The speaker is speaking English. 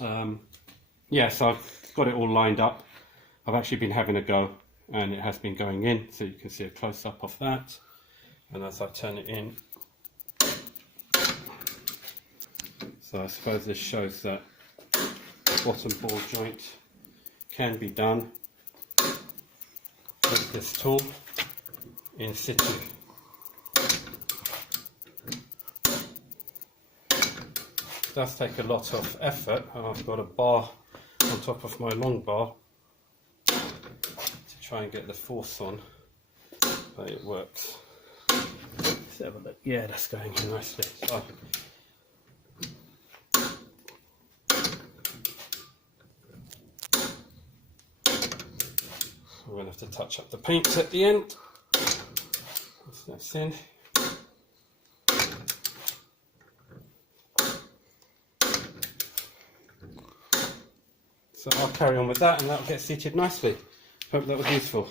Yeah, so I've got it all lined up. I've actually been having a go, and it has been going in, so you can see a close-up of that. And as I turn it in, so I suppose this shows that the bottom ball joint can be done with this tool in situ. It does take a lot of effort, and I've got a bar on top of my long bar to try and get the force on, but it works. Let's have a look. Yeah, that's going in nicely. So I'm going to have to touch up the paint at the end. That's in. So I'll carry on with that, and that'll get seated nicely. Hope that was useful.